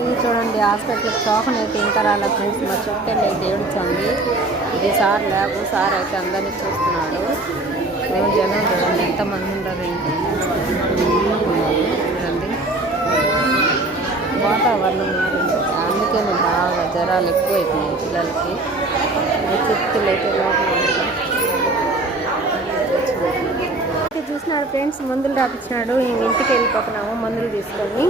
ఇది చూడండి hospital token అయితే ఇంకా రాలే ఫ్రెండ్స్. మా చుట్టూ అయితే ఏడుచండి. ఇది సార్ ల్యాబ్. సార్ అయితే అందరినీ చూస్తున్నాడు. జనం చూడండి ఎంతమంది ఉండరు ఏంటి చూడండి. వాతావరణం మారింది, అందుకని బాగా జ్వరాలు ఎక్కువైపోయాయి పిల్లలకి. చుట్టూలు అయితే చూసినాడు ఫ్రెండ్స్. మందులు రాపించినాడు. ఇంటికి వెళ్ళిపోతున్నాము మందులు తీసుకొని.